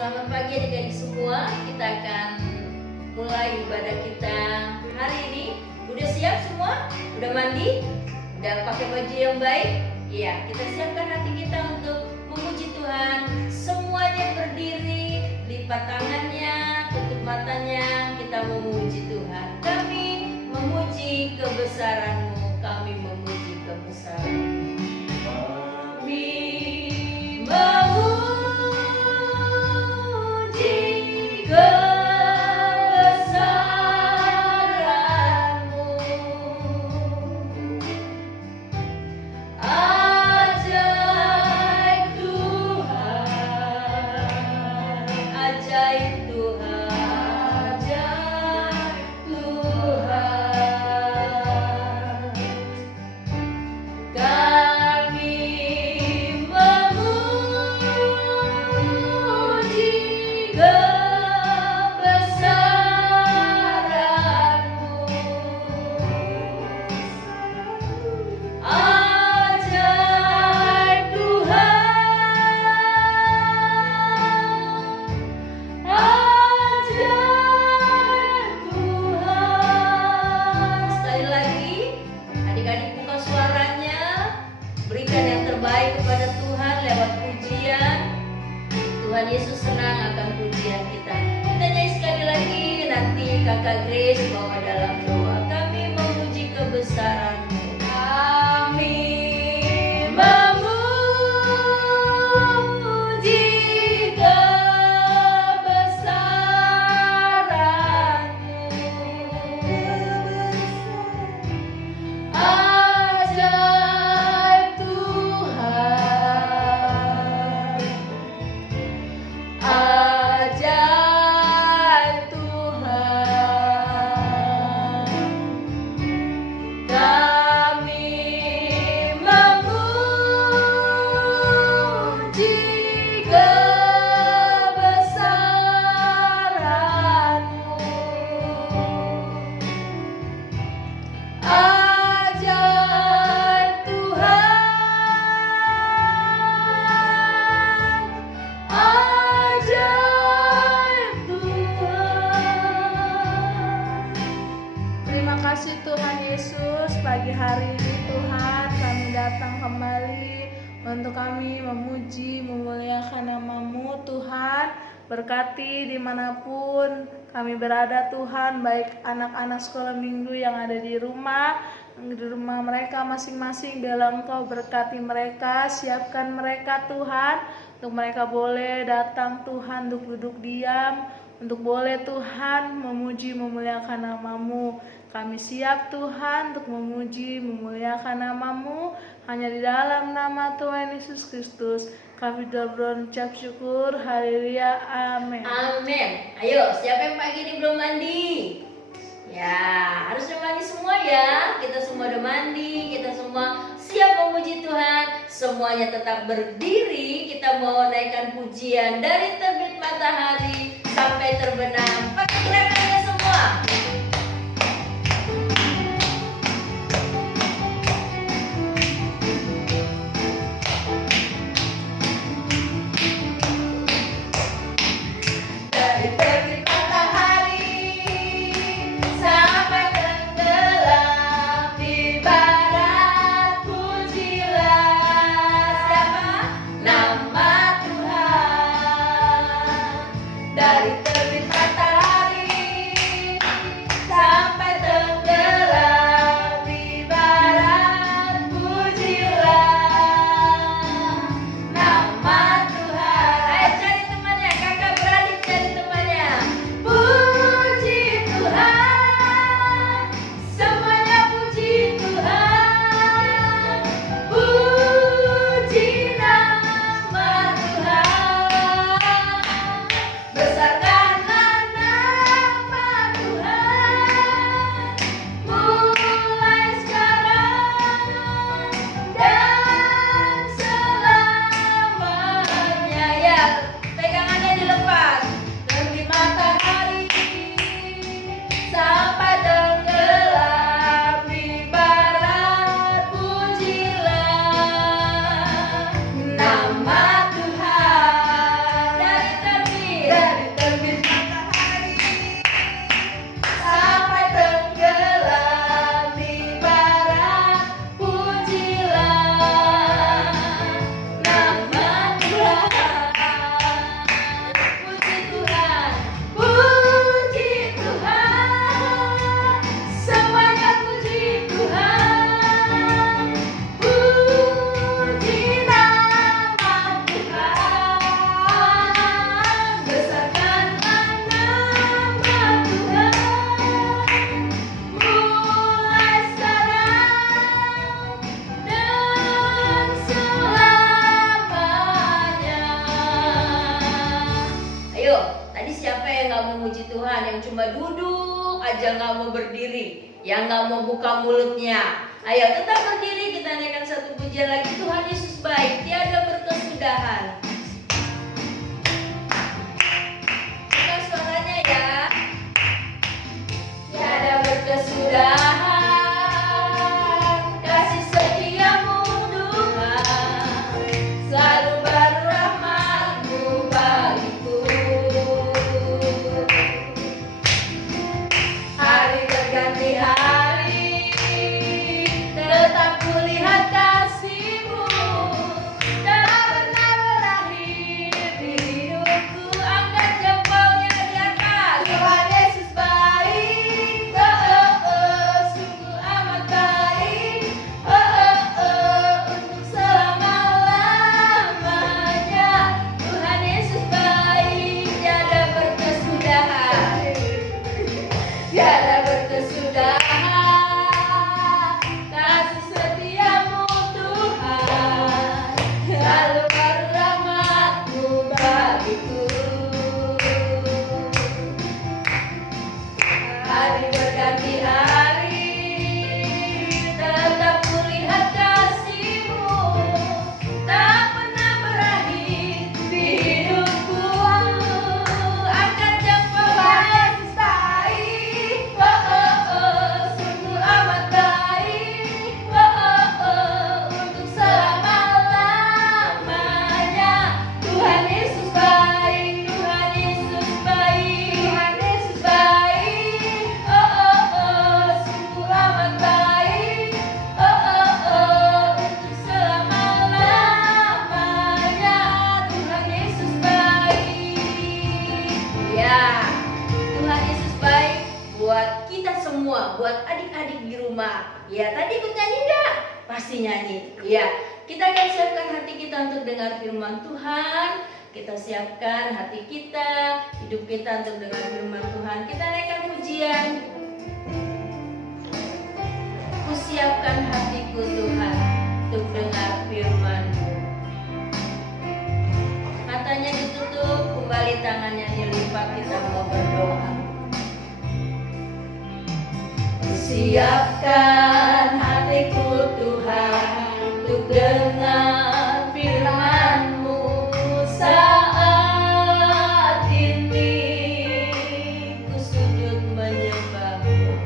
Selamat pagi adik-adik semua. Kita akan mulai ibadah kita hari ini. Udah siap semua? Udah mandi? Udah pakai baju yang baik? Iya, kita siapkan hati kita untuk memuji Tuhan. Semuanya berdiri, lipat tangannya, tutup matanya. Kita memuji Tuhan. Kami memuji kebesaran-Mu. Kami memuji kebesaran-Mu. Kami memuji kebesaran-Mu. Ajaib Tuhan, ajaib Tuhan, ajaib Tuhan. Kami memuji kebesaran-Mu. Ajaib Tuhan, ajaib Tuhan. Sekali lagi, adik-adik buka suaranya, berikan yang terbaik kepada Tuhan lewat pujian. Tuhan Yesus senang akan pujian kita. Kita nyanyi sekali lagi, nanti Kakak Grace bawa dalam doa. Kami memuji kebesaran-Mu. Kami memuji kebesaran-Mu. Ajaib Tuhan, ajaib Tuhan. Kami memuji kebesaran-Mu. Ajaib Tuhan, ajaib Tuhan. Terima kasih Tuhan Yesus, pagi hari ini Tuhan kami datang kembali untuk kami memuji, memuliakan nama-Mu Tuhan. Berkati dimanapun kami berada Tuhan, baik anak-anak sekolah minggu yang ada di rumah mereka masing-masing. Biarlah Engkau berkati mereka, siapkan mereka Tuhan, untuk mereka boleh datang Tuhan untuk duduk diam, untuk boleh Tuhan memuji memuliakan nama-Mu. Kami siap Tuhan untuk memuji memuliakan nama-Mu. Hanya di dalam nama Tuhan Yesus Kristus kami berucap syukur. Haleluya, amin. Amin. Ayo, siapa yang pagi ini belum mandi? Ya, harusnya mandi semua ya. Kita semua udah mandi, kita semua siap memuji Tuhan. Semuanya tetap berdiri. Kita mau naikkan pujian dari terbit matahari sampai terbenam. Pakai gerakannya semua. Dari terbit matahari sampai tenggelam di barat, pujilah siapa? Nama Tuhan. Dari terbit matahari sampai tenggelam di barat, pujilah nama Tuhan. Ayo cari temannya, kakak beradik cari temannya. Puji Tuhan, semuanya puji Tuhan. Puji nama Tuhan. Besarkan Tadi siapa yang nggak mau muji Tuhan, yang cuma duduk aja nggak mau berdiri, yang nggak mau buka mulutnya? Ayo tetap berdiri, kita naikkan satu pujian lagi. Tuhan Yesus baik, tiada berkesudahan. Buka suaranya ya. Tiada berkesudahan, kasih setiamu Tuhan, selalu baru rahmat-Mu bagiku. Hari berganti hari, tetap kulihat kasih-Mu, tak pernah berakhir di hidupku. Angkat jempolnya di atas. Tuhan Yesus baik, sungguh amat baik, untuk selama-lamanya. Tuhan Yesus baik, tiada berkesudahan, tiada berkesudahan, kasih setiamu Tuhan, selalu baru rahmat-Mu bagiku. Hari berganti hari, tetap kulihat kasih-Mu, tak pernah berakhir di hidupku. Angkat jempol, Yesus baik, sungguh amat baik, untuk selama-lamanya. Tuhan Yesus baik, Tuhan Yesus baik, Tuhan Yesus baik, sungguh amat baik, untuk selama-lamanya. Tuhan Yesus baik. Ya, Tuhan Yesus baik buat kita semua, buat adik-adik di rumah. Ya, tadi ikut nyanyi enggak? Pasti nyanyi. Ya, kita akan siapkan hati kita untuk dengar firman Tuhan. Kita siapkan hati kita, hidup kita untuk dengar firman Tuhan. Kita naikkan pujian. Ku siapkan hatiku Tuhan untuk dengar firman-Mu. Matanya ditutup, kembali tangannya dilipat, kita mau berdoa. Siapkan hatiku Tuhan untuk dengar firman-Mu. Saat ini ku sujud menyembah-Mu,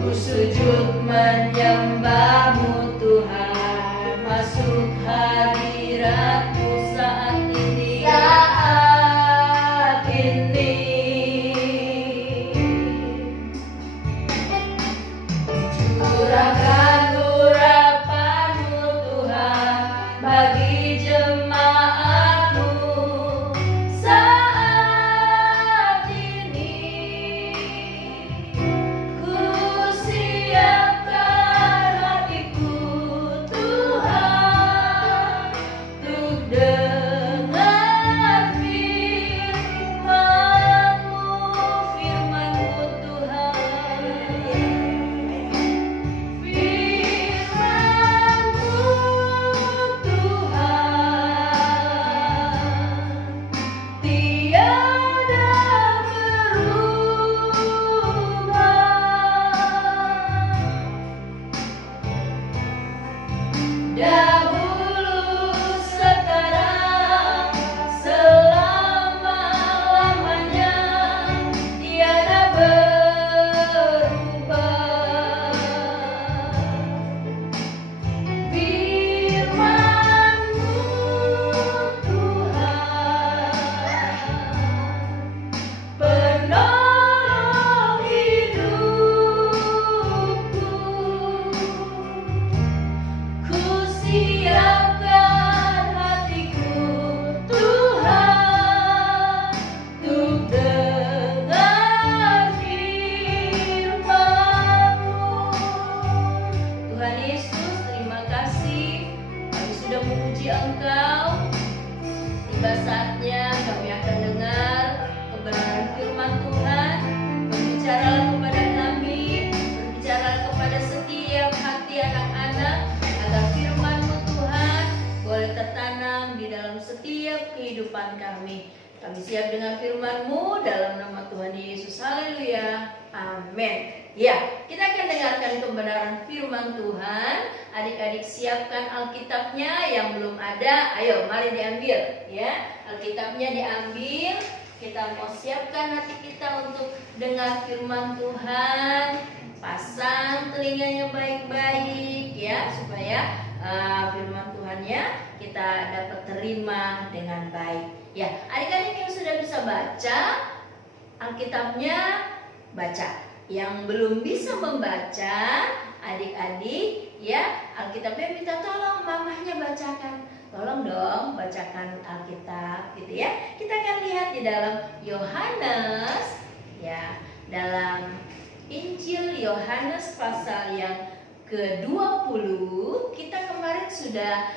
ku sujud menyembah-Mu Tuhan. Masuk hadirat-Mu saat ini, saat ini. Curahkan urapan-Mu Tuhan bagi jemaat-Mu saat ini. Ku siapkan hatiku Tuhan untuk dengar firman-Mu, firman-Mu Tuhan. Dahulu, sekarang, selama-lamanya, tiada berubah. Firman-Mu Tuhan, penolong hidupku. Ku siapkan hatiku Tuhan untuk dengar firman-Mu. Tuhan Yesus, terima kasih kami sudah memuji Engkau. Tiba saatnya kami akan dengar kebenaran firman Tuhan. Berbicaralah kepada kami, berbicaralah kepada setiap hati anak-anak, agar firman-Mu Tuhan boleh tertanam di dalam setiap kehidupan kami. Kami siap dengan firman-Mu dalam nama Tuhan Yesus. Haleluya. Amin. Ya, kita akan dengarkan kebenaran firman Tuhan. Adik-adik siapkan Alkitabnya, yang belum ada, ayo mari diambil ya. Alkitabnya diambil. Kita mau siapkan hati kita untuk dengar firman Tuhan. Pasang telinganya baik-baik ya, supaya firman Tuhannya kita dapat terima dengan baik. Ya, adik-adik yang sudah bisa baca Alkitabnya, baca. Yang belum bisa membaca, adik-adik ya, Alkitabnya minta tolong mamahnya bacakan. Tolong dong bacakan Alkitab gitu ya. Kita akan lihat di dalam Yohanes ya, dalam Injil Yohanes pasal yang ke-20. Kita kemarin sudah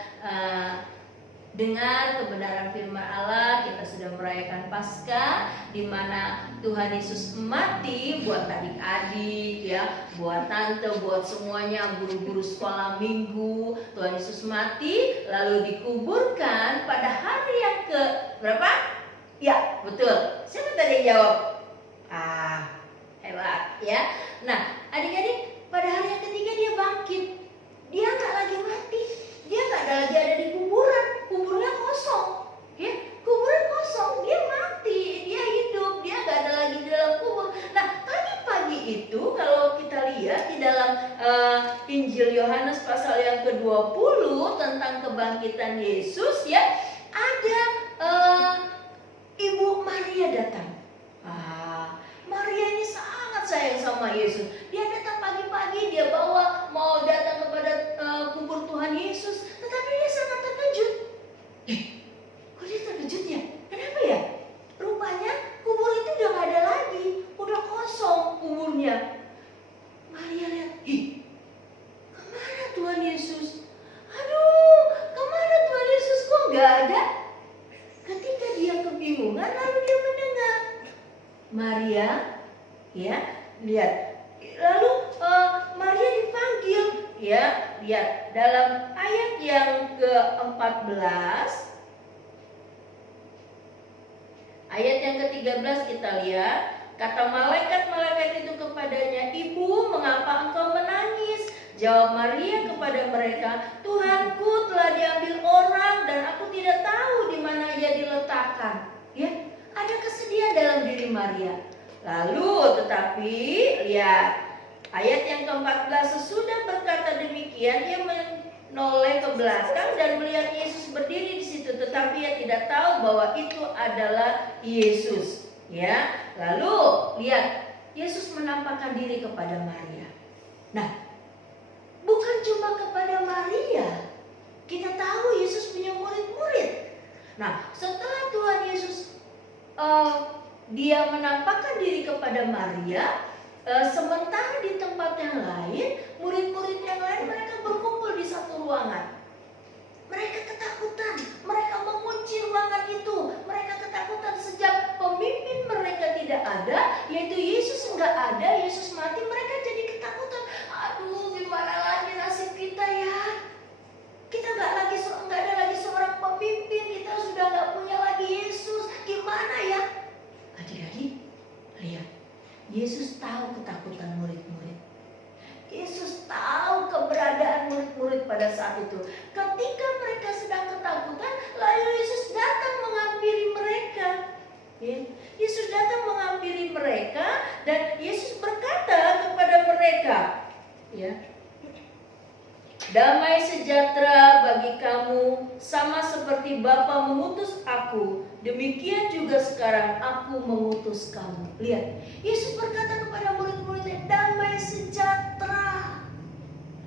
dengar kebenaran firman Allah, kita sudah merayakan Paskah di mana Tuhan Yesus mati buat adik-adik ya, buat tante, buat semuanya, guru-guru sekolah minggu. Tuhan Yesus mati lalu dikuburkan pada hari yang ke berapa? Ya, betul. Siapa tadi yang jawab? Hebat ya. Nah, adik-adik, pada hari yang ketiga dia bangkit. Dia nggak lagi mati. Dia nggak lagi ada di kuburan. Kuburnya kosong. Ya, kuburan kosong. Dia mati. Dia hidup. Dia nggak ada lagi di dalam kubur. Nah, pagi-pagi itu kalau kita lihat di dalam Injil Yohanes pasal yang ke-20 tentang kebangkitan Yesus ya, ada Ibu Maria datang. Maria ini sangat sayang sama Yesus. Dia datang pagi-pagi, dia bawa mau datang kepada kubur Tuhan Yesus, tetapi dia sangat terkejut. Kok dia terkejut ya? Kenapa ya? Rupanya kubur itu udah gak ada lagi, udah kosong kuburnya. Maria lihat, kemana Tuhan Yesus? Aduh, kemana Tuhan Yesus, kok gak ada? Ketika dia kebingungan, lalu dia mendengar Maria, ya, lihat. Lalu Maria dipanggil, ya, lihat dalam ayat yang ke-14, ayat yang ke-13 kita lihat, kata malaikat-malaikat itu kepadanya, "Ibu, mengapa engkau menangis?" Jawab Maria kepada mereka, "Tuhanku telah diambil orang dan aku tidak tahu di mana ia diletakkan." Ya, ada kesedihan dalam diri Maria. Lalu tetapi lihat ayat yang ke-14, sesudah berkata demikian ia menoleh ke belakang dan melihat Yesus berdiri di situ, tetapi ia tidak tahu bahwa itu adalah Yesus. Ya, lalu lihat Yesus menampakkan diri kepada Maria. Nah, bukan cuma kepada Maria. Kita tahu Yesus punya murid-murid. Nah, setelah Tuhan Yesus dia menampakkan diri kepada Maria, sementara di tempat yang lain, murid-murid yang lain mereka berkumpul di satu ruangan. Mereka ketakutan, mereka mengunci ruangan itu. Mereka ketakutan sejak pemimpin mereka tidak ada, yaitu Yesus enggak ada, Yesus mati, mereka jadi ketakutan. Aduh, gimana lagi nasib kita ya? Kita nggak ada lagi seorang pemimpin, kita sudah nggak punya lagi Yesus. Gimana ya? Adik-adik, lihat. Yesus tahu ketakutan murid-murid. Yesus tahu keberadaan murid-murid pada saat itu. Ketika mereka sedang ketakutan, lalu Yesus datang menghampiri mereka. Yesus datang menghampiri mereka dan Yesus berkata kepada mereka, ya, "Damai sejahtera bagi kamu, sama seperti Bapa mengutus aku, demikian juga sekarang aku mengutus kamu." Lihat, Yesus berkata kepada murid-muridnya, damai sejahtera.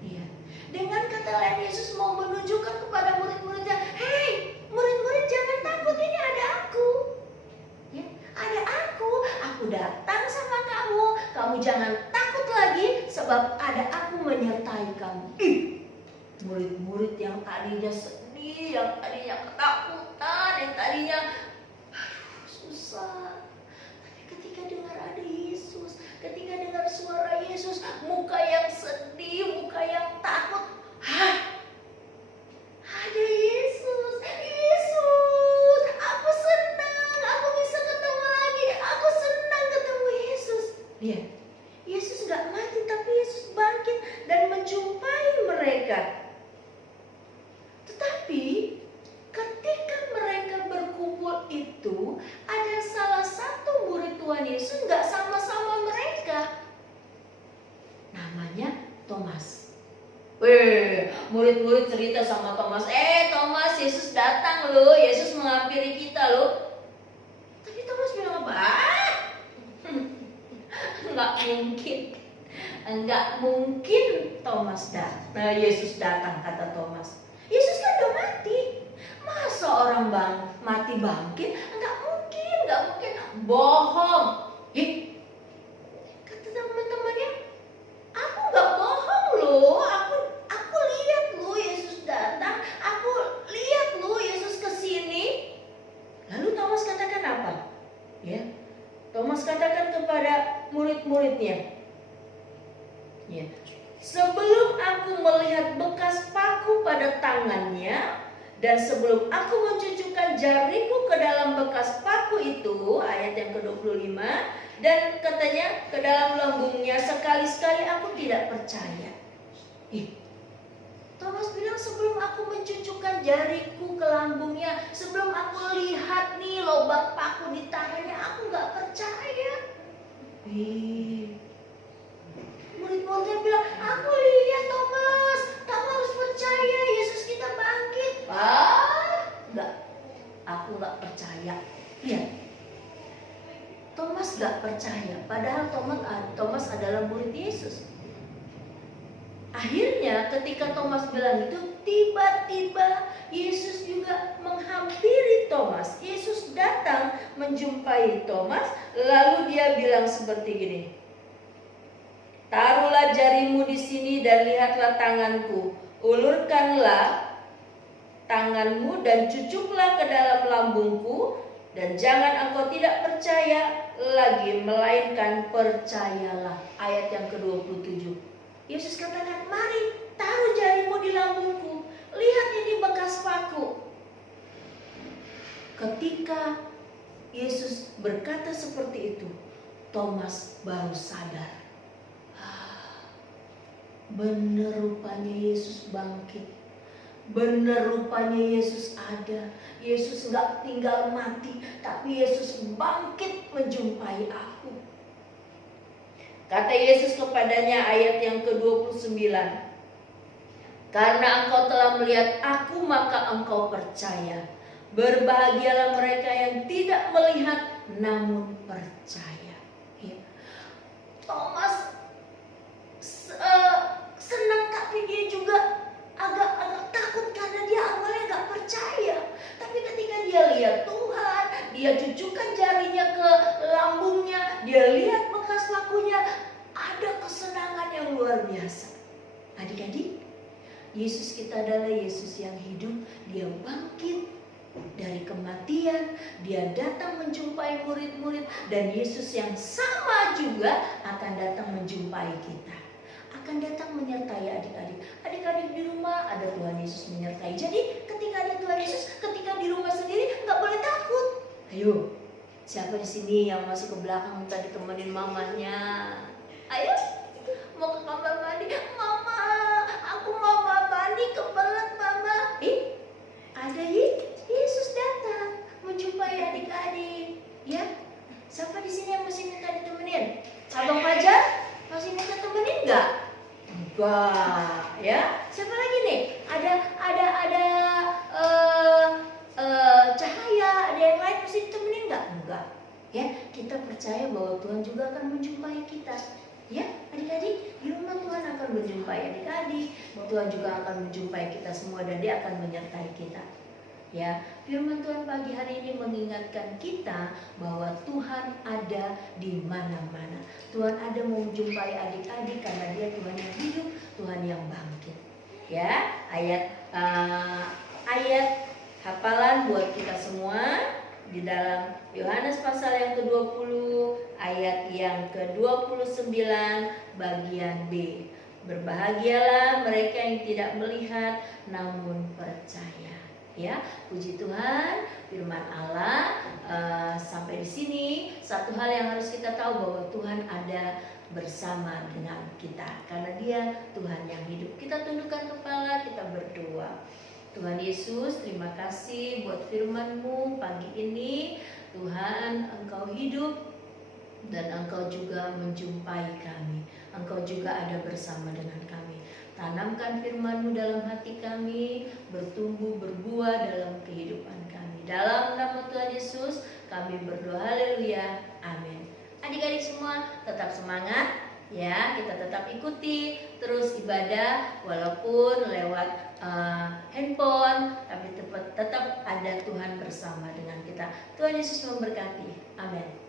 Lihat, dengan kata lain Yesus mau menunjukkan kepada murid-muridnya, "Hei, murid-murid jangan takut, ini ada aku. Ya, ada aku datang sama kamu. Kamu jangan takut lagi sebab ada aku menyertai kamu." Murid-murid yang tadinya sedih, yang tadinya ketakutan, yang tadinya susah, tapi ketika dengar ada Yesus, ketika dengar suara Yesus, muka yang sedih, muka yang takut, ada Yesus, aku senang, aku Tuhan Yesus nggak sama-sama mereka. Namanya Thomas. Murid-murid cerita sama Thomas, Thomas, Yesus datang loh, Yesus menghampiri kita loh. Tapi Thomas bilang apa? Nggak mungkin. Enggak mungkin Thomas datang. Yesus datang, kata Thomas. Yesus kan udah mati. Masa orang mati bangkit? Enggak mungkin. Bohong. Kata teman-temannya, aku nggak bohong loh. Aku lihat loh Yesus datang. Aku lihat loh Yesus kesini. Lalu Thomas katakan apa? Ya, Thomas katakan kepada murid-muridnya. Ya. Sebelum aku melihat bekas paku pada tangannya dan sebelum aku mencucukkan jariku ke dalam bekas paku itu, ayat yang ke-25, dan katanya ke dalam lambungnya, sekali-sekali aku tidak percaya. Thomas bilang, sebelum aku mencucukkan jariku ke lambungnya, sebelum aku lihat nih lubang paku di tangannya, aku gak percaya. Murid-muridnya bilang, aku lihat Thomas, kamu harus percaya Yesus kita bangkit. Enggak, aku gak percaya. Iya, Thomas gak percaya, padahal Thomas adalah murid Yesus. Akhirnya ketika Thomas bilang itu, tiba-tiba Yesus juga menghampiri Thomas. Yesus datang menjumpai Thomas, lalu dia bilang seperti gini, taruhlah jarimu di sini dan lihatlah tanganku. Ulurkanlah tanganmu dan cucuklah ke dalam lambungku. Dan jangan engkau tidak percaya lagi, melainkan percayalah. Ayat yang ke-27. Yesus katakan, mari taruh jarimu di lambungku. Lihat ini bekas paku. Ketika Yesus berkata seperti itu, Thomas baru sadar. Benar rupanya Yesus bangkit. Benar rupanya Yesus ada. Yesus gak tinggal mati, tapi Yesus bangkit menjumpai aku. Kata Yesus kepadanya, ayat yang ke-29, karena engkau telah melihat aku, maka engkau percaya. Berbahagialah mereka yang tidak melihat namun percaya. Ya. Thomas senang, tapi dia juga agak takut karena dia awalnya gak percaya. Tapi ketika dia lihat Tuhan, dia cucukkan jarinya ke lambungnya, dia lihat bekas pakunya, ada kesenangan yang luar biasa. Adik-adik, Yesus kita adalah Yesus yang hidup. Dia bangkit dari kematian, dia datang menjumpai murid-murid, dan Yesus yang sama juga akan datang menjumpai kita, akan datang menyertai adik-adik. Adik-adik di rumah ada Tuhan Yesus menyertai. Jadi ketika ada Tuhan Yesus, ketika di rumah sendiri nggak boleh takut. Ayo, siapa di sini yang masih ke belakang minta ditemenin mamanya? Ayo, mau ke kamar mandi. Mama, aku mau mandi, kebelet mama. Ada Yesus datang menjumpai adik-adik. Ya, siapa di sini yang masih minta ditemenin? Abang Fajar masih minta temenin nggak? Enggak, ya. Siapa lagi nih? Ada Cahaya, ada yang lain mesti ditemenin nggak? Enggak. Ya, kita percaya bahwa Tuhan juga akan menjumpai kita. Ya, adik-adik, di rumah Tuhan akan menjumpai adik-adik. Tuhan juga akan menjumpai kita semua dan Dia akan menyertai kita. Ya, firman Tuhan pagi hari ini mengingatkan kita bahwa Tuhan ada di mana-mana. Tuhan ada mau menjumpai adik-adik karena Dia Tuhan yang hidup, Tuhan yang bangkit. Ya, ayat hafalan buat kita semua di dalam Yohanes pasal yang ke-20 ayat yang ke-29 bagian B. Berbahagialah mereka yang tidak melihat namun percaya. Ya, puji Tuhan, firman Allah sampai di sini. Satu hal yang harus kita tahu bahwa Tuhan ada bersama dengan kita karena Dia Tuhan yang hidup. Kita tundukkan kepala, kita berdoa. Tuhan Yesus, terima kasih buat firman-Mu pagi ini. Tuhan, Engkau hidup, dan Engkau juga menjumpai kami. Engkau juga ada bersama dengan kami. Tanamkan firman-Mu dalam hati kami, bertumbuh berbuah dalam kehidupan kami. Dalam nama Tuhan Yesus kami berdoa, haleluya, amin. Adik-adik semua tetap semangat ya, kita tetap ikuti terus ibadah walaupun lewat handphone, tapi tetap ada Tuhan bersama dengan kita. Tuhan Yesus memberkati, amin.